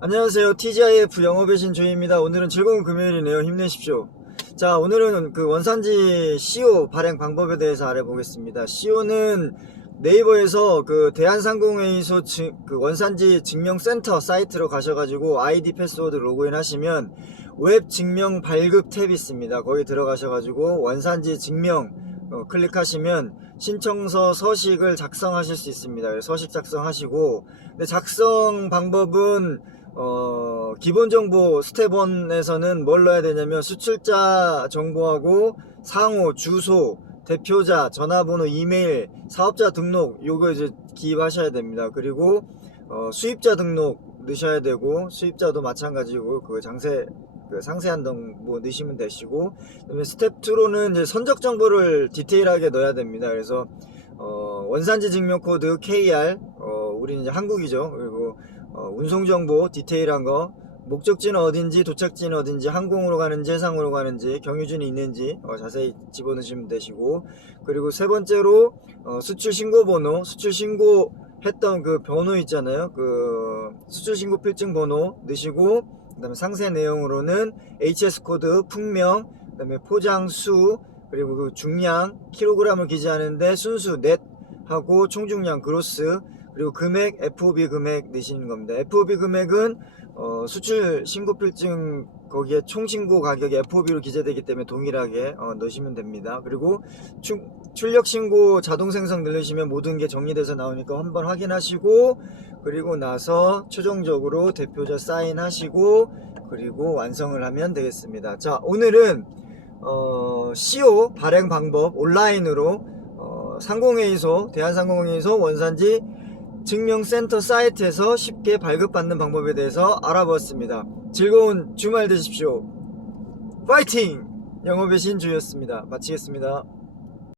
안녕하세요. TGIF 영업의 신조입니다. 오늘은 즐거운 금요일이네요. 힘내십시오. 자, 오늘은 그 원산지 CO 발행 방법에 대해서 알아보겠습니다. CO는 네이버에서 그 대한상공회의소 증- 그 원산지 증명센터 사이트로 가셔가지고 아이디 패스워드 로그인 하시면 웹 증명 발급 탭이 있습니다. 거기 들어가셔가지고 원산지 증명 어, 클릭하시면 신청서 서식을 작성하실 수 있습니다. 서식 작성하시고 근데 작성 방법은 어, 기본 정보 스텝 1에서는 뭘 넣어야 되냐면 수출자 정보하고 상호, 주소, 대표자, 전화번호, 이메일, 사업자 등록 요거 이제 기입하셔야 됩니다. 그리고 어, 수입자 등록 넣으셔야 되고 수입자도 마찬가지고 그 장세 그 상세한 정보 넣으시면 되시고 그다음에 스텝 2로는 이제 선적 정보를 디테일하게 넣어야 됩니다. 그래서 어, 원산지 증명 코드 KR 어, 우리는 이제 한국이죠. 어, 운송 정보 디테일한 거 목적지는 어딘지 도착지는 어딘지 항공으로 가는지 해상으로 가는지 경유준이 있는지 어, 자세히 집어넣으시면 되시고 그리고 세 번째로 어, 수출 신고 번호 수출 신고 했던 그 번호 있잖아요. 그 수출 신고 필증 번호 넣으시고 그 다음에 상세 내용으로는 HS 코드 품명 그 다음에 포장 수 그리고 그 중량 킬로그램을 기재하는데 순수 넷 하고 총중량 그로스 그리고 금액 FOB 금액 내시는 겁니다. FOB 금액은 어, 수출 신고 필증 거기에 총 신고 가격이 FOB로 기재되기 때문에 동일하게 어, 넣으시면 됩니다. 그리고 추- 출력 신고 자동 생성 누르시면 모든 게 정리돼서 나오니까 한번 확인하시고 그리고 나서 최종적으로 대표자 사인하시고 그리고 완성을 하면 되겠습니다. 자 오늘은 어, CO 발행 방법 온라인으로 어, 상공회의소 대한상공회의소 원산지 증명센터 사이트에서 쉽게 발급받는 방법에 대해서 알아보았습니다. 즐거운 주말 되십시오. 파이팅! 영업의 신주였습니다. 마치겠습니다.